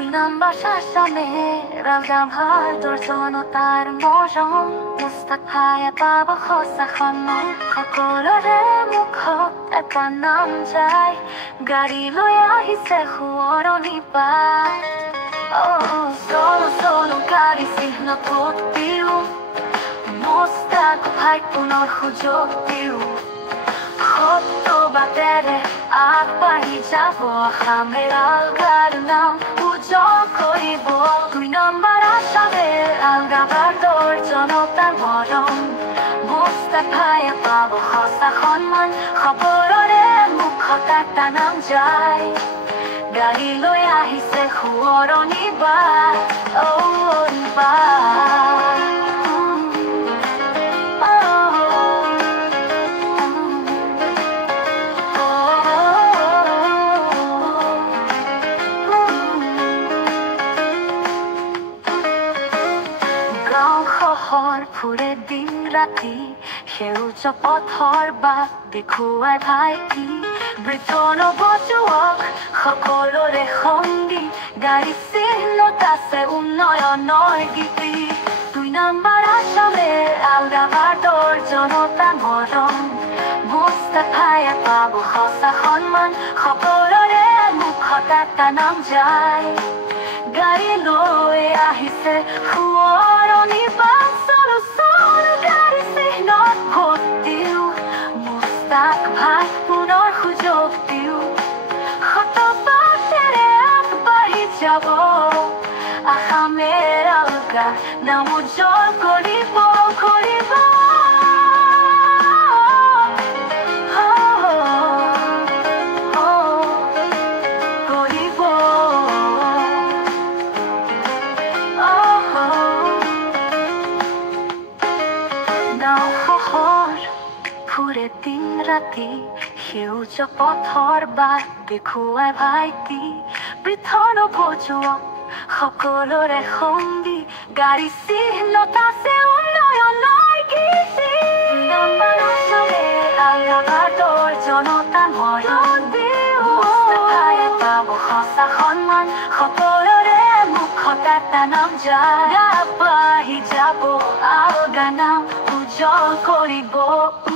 দুই নম্বৰ শাসনে ৰাজভাৰ দুৰ্জনতাৰ মৰম পুস্তক ভায়ে পাব সঁচা সন্মান সকলোৰে মুখত এটা নাম যায় গাড়ী লৈ আহিছে সোঁৱৰণি পাই চলো চলো গাড়ী চিহ্ন ভোট দিওঁ মুস্তাক ভাই পুনৰ সুযোগ দিওঁ সত্য বাটেৰে আগবাঢ়ি যাব আসামেৰ আলগাৰ নাম উজ্জ্বল কৰিব দুই নম্বৰ আসামে আলগাৰ জনতাৰ মৰম মুস্তাক ভায়ে পাব সঁচা সন্মান সকলোৰে মুখত এটা নাম যায় গাড়ী লৈ আহিছে সোঁৱৰণি বাট ফুৰে দিন ৰাতি সেউজ পথৰ বাট দেখুৱাই ভাইটি বৃদ্ধ নৱযুৱক সকলোৰে সংগী গাড়ী চিহ্নত আছে উন্নয়নৰ গীতি দুই নম্বৰ আসামে আলগাৰ জনতাৰ মৰম মুস্তাক ভায়ে পাব সঁচা সন্মান সকলোৰে মুখত এটা নাম যায় গাড়ী লৈ আহিছে সোঁৱৰণি বাট ভাই পুনৰ সুযোগ দিওঁ সত বাটেৰে আগবাঢ়ি যাব আসামেৰ আলগাৰ নাম উজ্জ্বল কৰিব কৰিব ফুৰে দিন ৰাতি সেউজ পথৰ বাট দেখুৱাই ভাইটি বৃদ্ধ নৱযুৱক সকলোৰে সংগী গাড়ী চিহ্নত আছে উন্নয়নৰ গীতি আলগাৰ জনতাৰ মৰম মুস্তাক ভায়ে পাব সঁচা সন্মান সকলোৰে মুখত এটা নাম যায় আগবাঢ়ি যাব আলগাৰ নাম উজ্জ্বল কৰিব